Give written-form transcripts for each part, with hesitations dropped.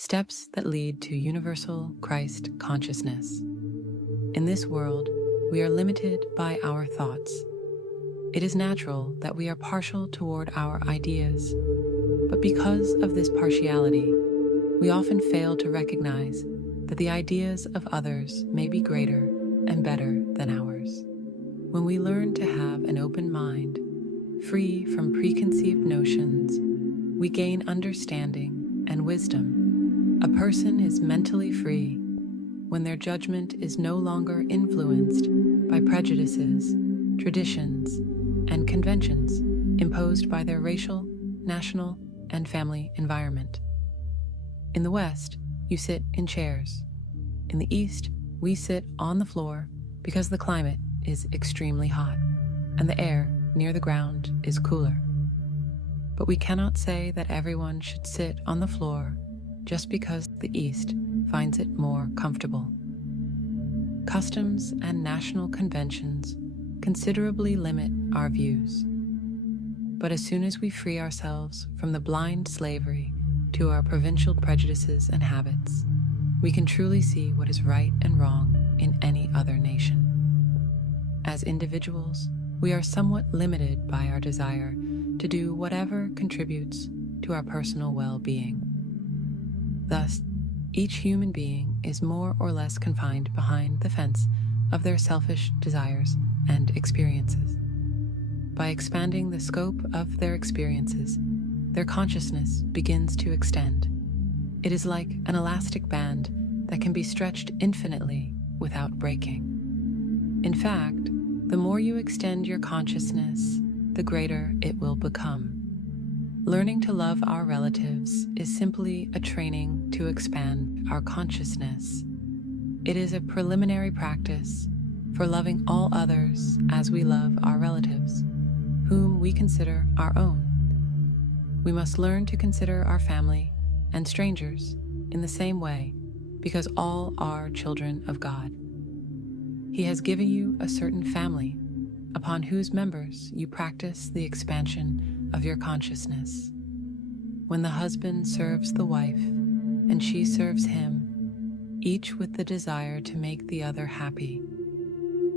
steps that lead to universal Christ consciousness. In this world, we are limited by our thoughts. It is natural that we are partial toward our ideas, but because of this partiality, we often fail to recognize that the ideas of others may be greater and better than ours. When we learn to have an open mind, free from preconceived notions, we gain understanding and wisdom. A person is mentally free when their judgment is no longer influenced by prejudices, traditions, and conventions imposed by their racial, national, and family environment. In the West, you sit in chairs. In the East, we sit on the floor because the climate is extremely hot and the air near the ground is cooler. But we cannot say that everyone should sit on the floor just because the East finds it more comfortable. Customs and national conventions considerably limit our views. But as soon as we free ourselves from the blind slavery to our provincial prejudices and habits, we can truly see what is right and wrong in any other nation. As individuals, we are somewhat limited by our desire to do whatever contributes to our personal well-being. Thus, each human being is more or less confined behind the fence of their selfish desires and experiences. By expanding the scope of their experiences, their consciousness begins to extend. It is like an elastic band that can be stretched infinitely without breaking. In fact, the more you extend your consciousness, the greater it will become. Learning to love our relatives is simply a training to expand our consciousness. It is a preliminary practice for loving all others as we love our relatives, whom we consider our own. We must learn to consider our family and strangers in the same way because all are children of God. He has given you a certain family upon whose members you practice the expansion of your consciousness. When the husband serves the wife and she serves him, each with the desire to make the other happy,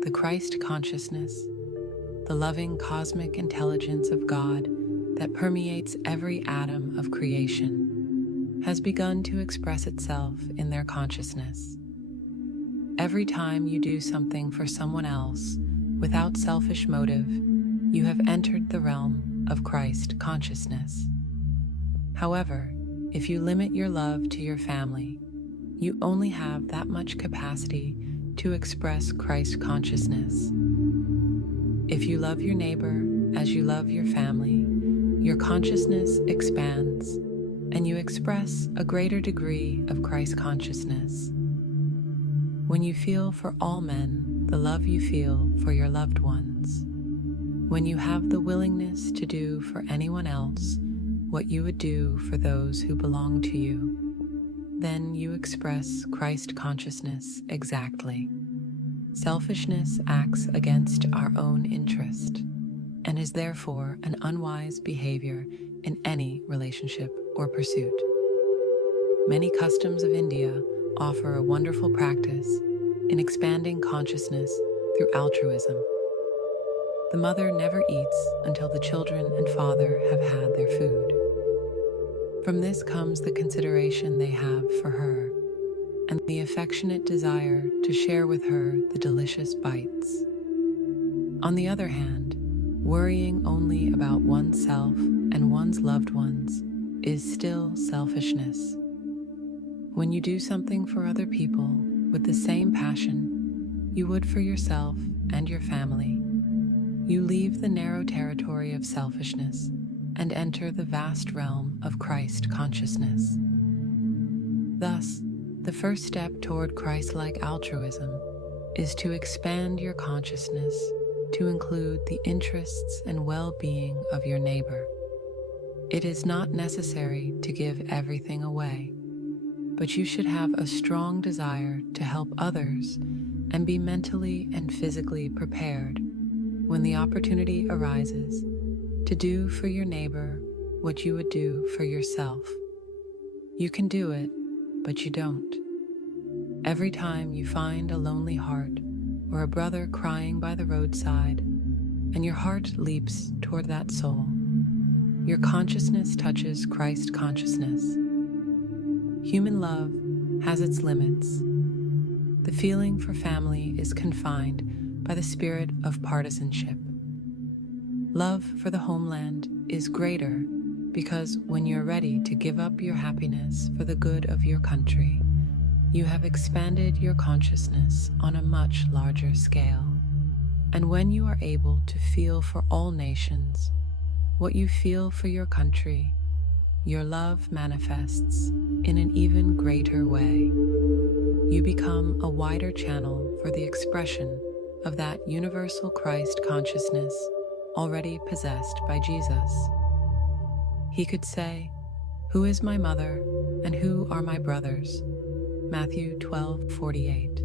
the Christ consciousness, the loving cosmic intelligence of God that permeates every atom of creation, has begun to express itself in their consciousness. Every time you do something for someone else without selfish motive, you have entered the realm of Christ consciousness. However, if you limit your love to your family, you only have that much capacity to express Christ consciousness. If you love your neighbor as you love your family, your consciousness expands and you express a greater degree of Christ consciousness. When you feel for all men the love you feel for your loved ones, when you have the willingness to do for anyone else what you would do for those who belong to you, then you express Christ consciousness exactly. Selfishness acts against our own interest and is therefore an unwise behavior in any relationship or pursuit. Many customs of India offer a wonderful practice in expanding consciousness through altruism. The mother never eats until the children and father have had their food. From this comes the consideration they have for her and the affectionate desire to share with her the delicious bites. On the other hand, worrying only about oneself and one's loved ones is still selfishness. When you do something for other people with the same passion you would for yourself and your family, you leave the narrow territory of selfishness and enter the vast realm of Christ consciousness. Thus, the first step toward Christ-like altruism is to expand your consciousness to include the interests and well-being of your neighbor. It is not necessary to give everything away, but you should have a strong desire to help others and be mentally and physically prepared when the opportunity arises to do for your neighbor what you would do for yourself. You can do it but you don't. Every time you find a lonely heart or a brother crying by the roadside, and your heart leaps toward that soul, your consciousness touches Christ consciousness. Human love has its limits. The feeling for family is confined by the spirit of partisanship. Love for the homeland is greater because when you're ready to give up your happiness for the good of your country, you have expanded your consciousness on a much larger scale. And when you are able to feel for all nations what you feel for your country, your love manifests in an even greater way. You become a wider channel for the expression of that universal Christ consciousness already possessed by Jesus. He could say, "Who is my mother and who are my brothers?" Matthew 12:48,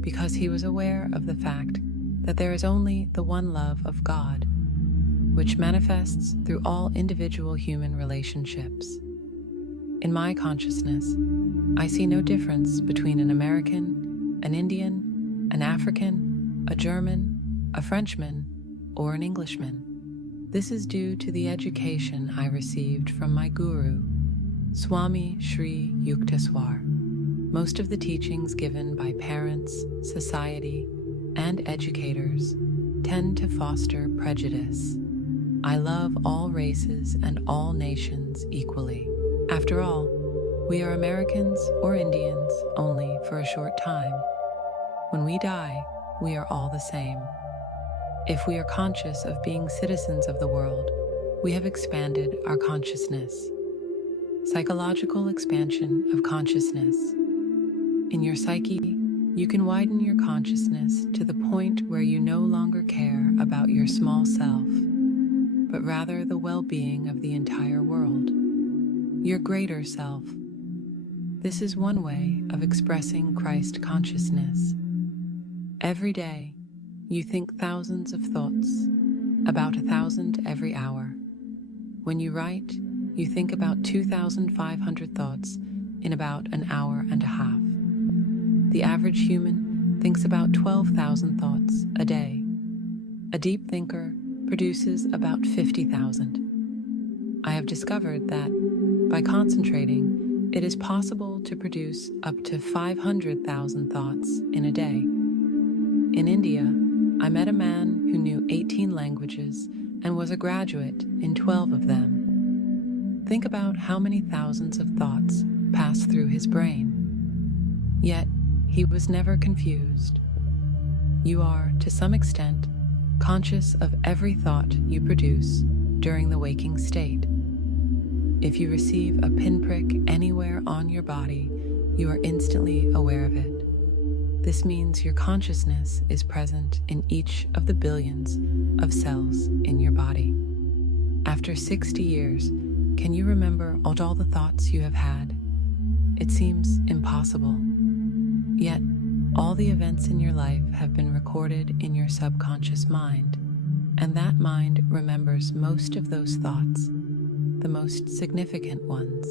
because he was aware of the fact that there is only the one love of God, which manifests through all individual human relationships. In my consciousness, I see no difference between an American, an Indian, an African, a German, a Frenchman, or an Englishman. This is due to the education I received from my guru, Swami Sri Yukteswar. Most of the teachings given by parents, society, and educators tend to foster prejudice. I love all races and all nations equally. After all, we are Americans or Indians only for a short time. When we die, we are all the same. If we are conscious of being citizens of the world, we have expanded our consciousness. Psychological expansion of consciousness. In your psyche, you can widen your consciousness to the point where you no longer care about your small self, but rather the well-being of the entire world, your greater self. This is one way of expressing Christ consciousness. Every day, you think thousands of thoughts, about 1,000 every hour. When you write, you think about 2,500 thoughts in about an hour and a half. The average human thinks about 12,000 thoughts a day. A deep thinker produces about 50,000. I have discovered that by concentrating, it is possible to produce up to 500,000 thoughts in a day. In India, I met a man who knew 18 languages and was a graduate in 12 of them. Think about how many thousands of thoughts pass through his brain. Yet, he was never confused. You are, to some extent, conscious of every thought you produce during the waking state. If you receive a pinprick anywhere on your body, you are instantly aware of it. This means your consciousness is present in each of the billions of cells in your body. After 60 years, can you remember all the thoughts you have had? It seems impossible. Yet, all the events in your life have been recorded in your subconscious mind, and that mind remembers most of those thoughts, the most significant ones.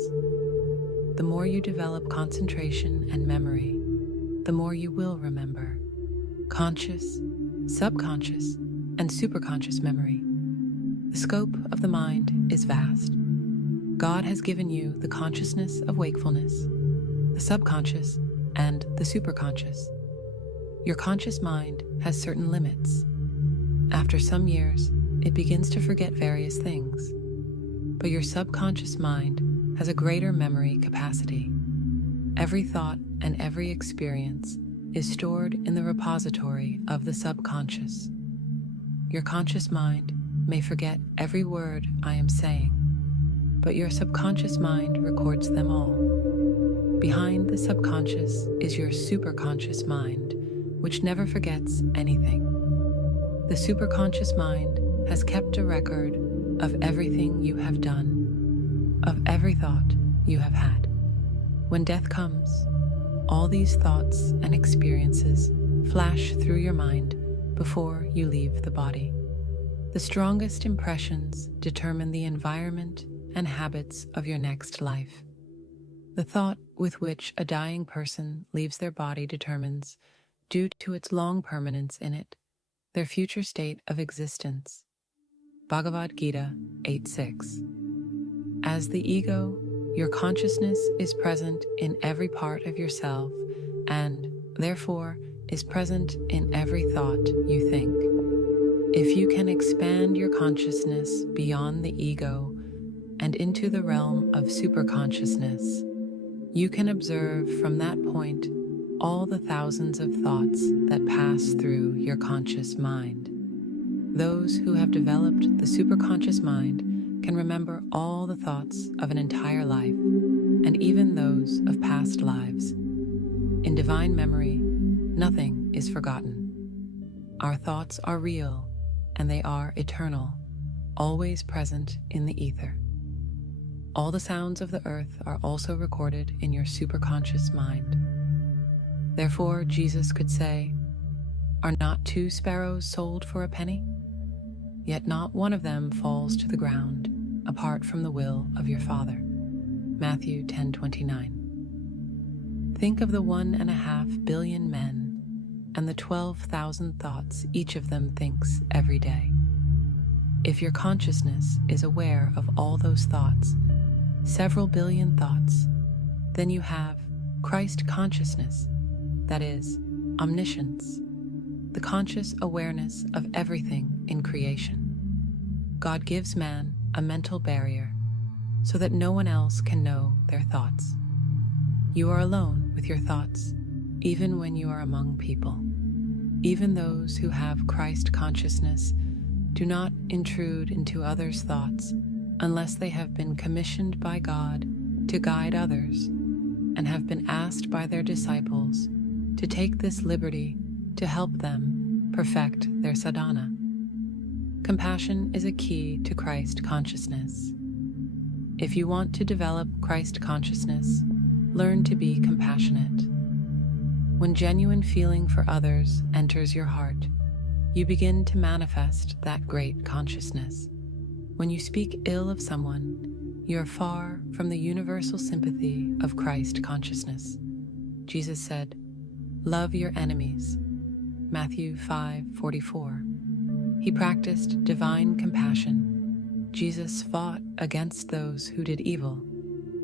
The more you develop concentration and memory, the more you will remember. Conscious, subconscious, and superconscious memory. The scope of the mind is vast. God has given you the consciousness of wakefulness, the subconscious, and the superconscious. Your conscious mind has certain limits. After some years, it begins to forget various things. But your subconscious mind has a greater memory capacity. Every thought and every experience is stored in the repository of the subconscious. Your conscious mind may forget every word I am saying, but your subconscious mind records them all. Behind the subconscious is your superconscious mind, which never forgets anything. The superconscious mind has kept a record of everything you have done, of every thought you have had. When death comes, all these thoughts and experiences flash through your mind before you leave the body. The strongest impressions determine the environment and habits of your next life. The thought with which a dying person leaves their body determines, due to its long permanence in it, their future state of existence. Bhagavad Gita 8:6. As the ego, your consciousness is present in every part of yourself and, therefore, is present in every thought you think. If you can expand your consciousness beyond the ego and into the realm of superconsciousness, you can observe from that point all the thousands of thoughts that pass through your conscious mind. Those who have developed the superconscious mind can remember all the thoughts of an entire life, and even those of past lives. In divine memory, nothing is forgotten. Our thoughts are real, and they are eternal, always present in the ether. All the sounds of the earth are also recorded in your superconscious mind. Therefore, Jesus could say, "Are not 2 sparrows sold for a penny? Yet not one of them falls to the ground, apart from the will of your Father." Matthew 10:29. Think of the 1.5 billion men and the 12,000 thoughts each of them thinks every day. If your consciousness is aware of all those thoughts, several billion thoughts, then you have Christ consciousness, that is, omniscience, the conscious awareness of everything in creation. God gives man a mental barrier so that no one else can know their thoughts. You are alone with your thoughts, even when you are among people. Even those who have Christ consciousness do not intrude into others' thoughts unless they have been commissioned by God to guide others and have been asked by their disciples to take this liberty to help them perfect their sadhana. Compassion is a key to Christ consciousness. If you want to develop Christ consciousness, learn to be compassionate. When genuine feeling for others enters your heart, you begin to manifest that great consciousness. When you speak ill of someone, you are far from the universal sympathy of Christ consciousness. Jesus said, "Love your enemies." Matthew 5:44. He practiced divine compassion. Jesus fought against those who did evil,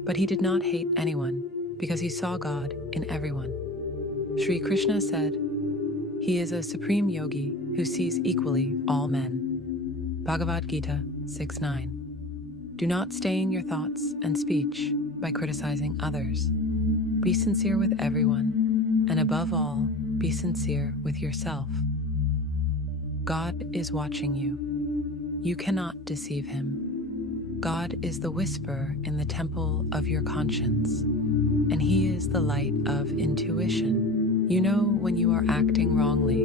but he did not hate anyone because he saw God in everyone. Sri Krishna said, "He is a supreme yogi who sees equally all men." Bhagavad Gita 6:9. Do not stain your thoughts and speech by criticizing others. Be sincere with everyone, and above all, be sincere with yourself. God is watching you. You cannot deceive him. God is the whisper in the temple of your conscience, and he is the light of intuition. You know when you are acting wrongly.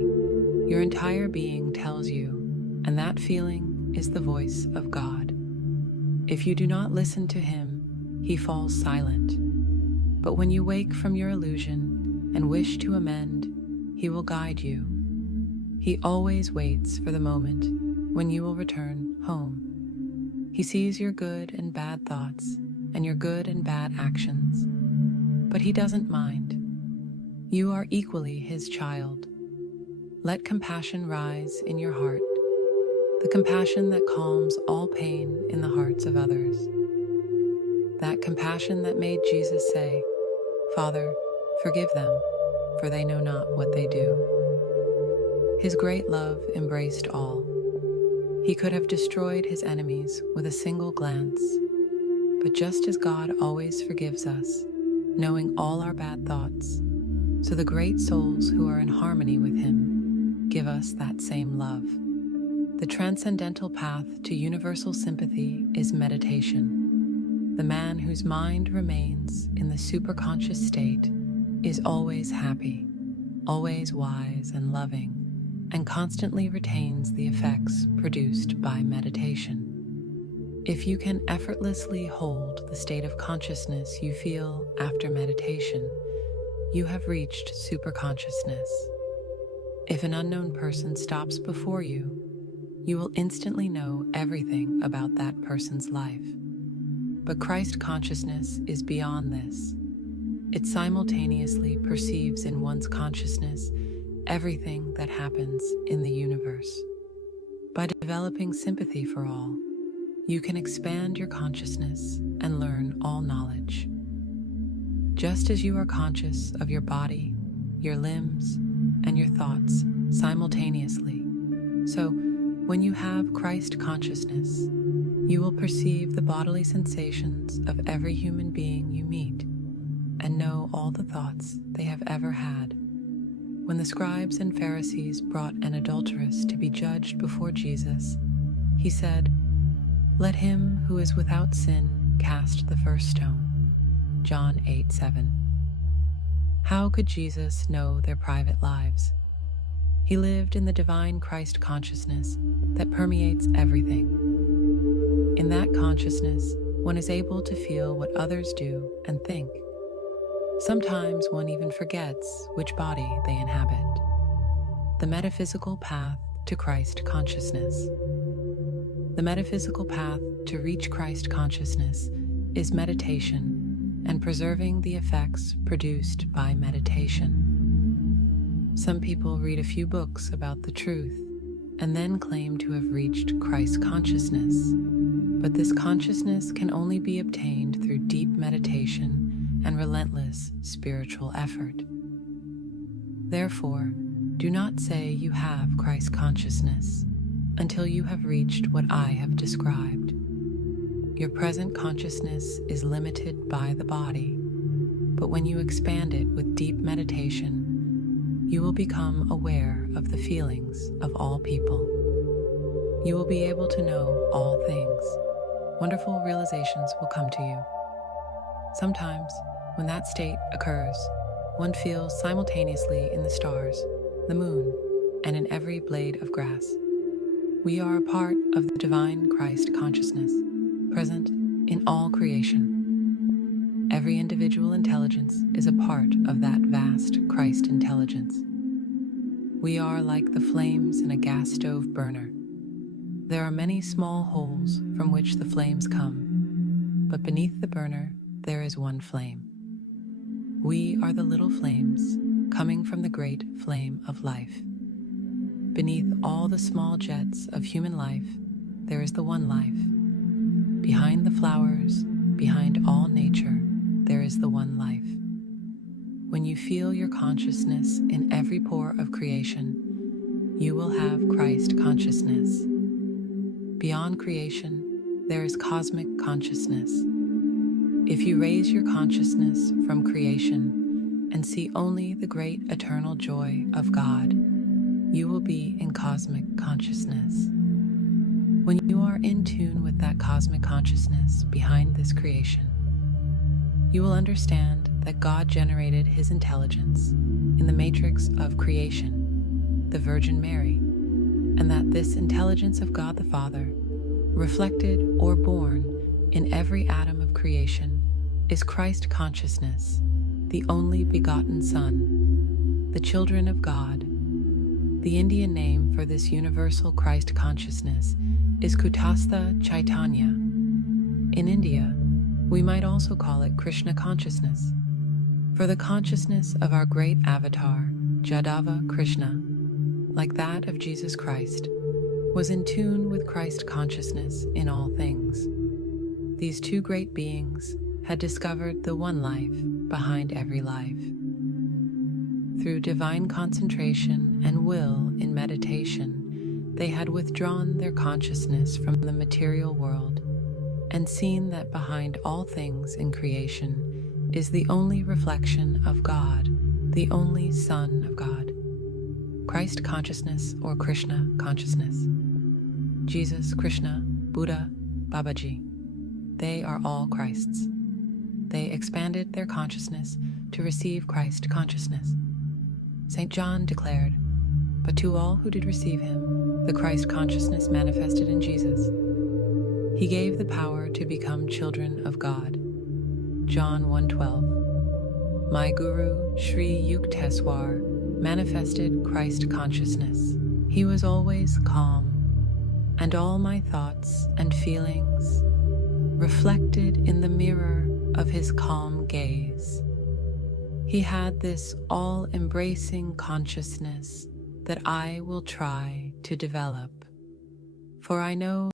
Your entire being tells you, and that feeling is the voice of God. If you do not listen to him, he falls silent. But when you wake from your illusion and wish to amend, he will guide you. He always waits for the moment when you will return home. He sees your good and bad thoughts and your good and bad actions, but he doesn't mind. You are equally his child. Let compassion rise in your heart, the compassion that calms all pain in the hearts of others. That compassion that made Jesus say, "Father, forgive them, for they know not what they do." His great love embraced all. He could have destroyed his enemies with a single glance, but just as God always forgives us, knowing all our bad thoughts, so the great souls who are in harmony with him give us that same love. The transcendental path to universal sympathy is meditation. The man whose mind remains in the superconscious state is always happy, always wise and loving, and constantly retains the effects produced by meditation. If you can effortlessly hold the state of consciousness you feel after meditation, you have reached superconsciousness. If an unknown person stops before you, you will instantly know everything about that person's life. But Christ consciousness is beyond this. it simultaneously perceives in one's consciousness everything that happens in the universe. By developing sympathy for all, you can expand your consciousness and learn all knowledge. Just as you are conscious of your body, your limbs, and your thoughts simultaneously, so when you have Christ consciousness, you will perceive the bodily sensations of every human being you meet and know all the thoughts they have ever had. When the scribes and Pharisees brought an adulteress to be judged before Jesus, he said, "Let him who is without sin cast the first stone." John 8:7. How could Jesus know their private lives? He lived in the divine Christ consciousness that permeates everything. In that consciousness, one is able to feel what others do and think. Sometimes one even forgets which body they inhabit. The metaphysical path to Christ consciousness. The metaphysical path to reach Christ consciousness is meditation and preserving the effects produced by meditation. Some people read a few books about the truth and then claim to have reached Christ consciousness, but this consciousness can only be obtained through deep meditation and relentless spiritual effort. Therefore, do not say you have Christ consciousness until you have reached what I have described. Your present consciousness is limited by the body, but when you expand it with deep meditation, you will become aware of the feelings of all people. You will be able to know all things. Wonderful realizations will come to you. Sometimes, when that state occurs, one feels simultaneously in the stars, the moon, and in every blade of grass. We are a part of the divine Christ consciousness, present in all creation. Every individual intelligence is a part of that vast Christ intelligence. We are like the flames in a gas stove burner. There are many small holes from which the flames come, but beneath the burner there is one flame. We are the little flames coming from the great flame of life. Beneath all the small jets of human life, there is the one life. Behind the flowers, behind all nature, there is the one life. When you feel your consciousness in every pore of creation, you will have Christ consciousness. Beyond creation, there is cosmic consciousness. If you raise your consciousness from creation and see only the great eternal joy of God, you will be in cosmic consciousness. When you are in tune with that cosmic consciousness behind this creation, you will understand that God generated his intelligence in the matrix of creation, the Virgin Mary, and that this intelligence of God the Father, reflected or born in every atom of creation, is Christ consciousness, the only begotten Son, the children of God. The Indian name for this universal Christ consciousness is Kutastha Chaitanya. In India, we might also call it Krishna consciousness, for the consciousness of our great avatar, Jadava Krishna, like that of Jesus Christ, was in tune with Christ consciousness in all things. These two great beings had discovered the one life behind every life. Through divine concentration and will in meditation, they had withdrawn their consciousness from the material world and seen that behind all things in creation is the only reflection of God, the only Son of God. Christ consciousness or Krishna consciousness. Jesus, Krishna, Buddha, Babaji, they are all Christs. They expanded their consciousness to receive Christ consciousness. St. John declared, "But to all who did receive him, the Christ consciousness manifested in Jesus. He gave the power to become children of God." John 1:12. My Guru, Sri Yukteswar, manifested Christ consciousness. He was always calm, and all my thoughts and feelings reflected in the mirror of his calm gaze. He had this all-embracing consciousness that I will try to develop, for I know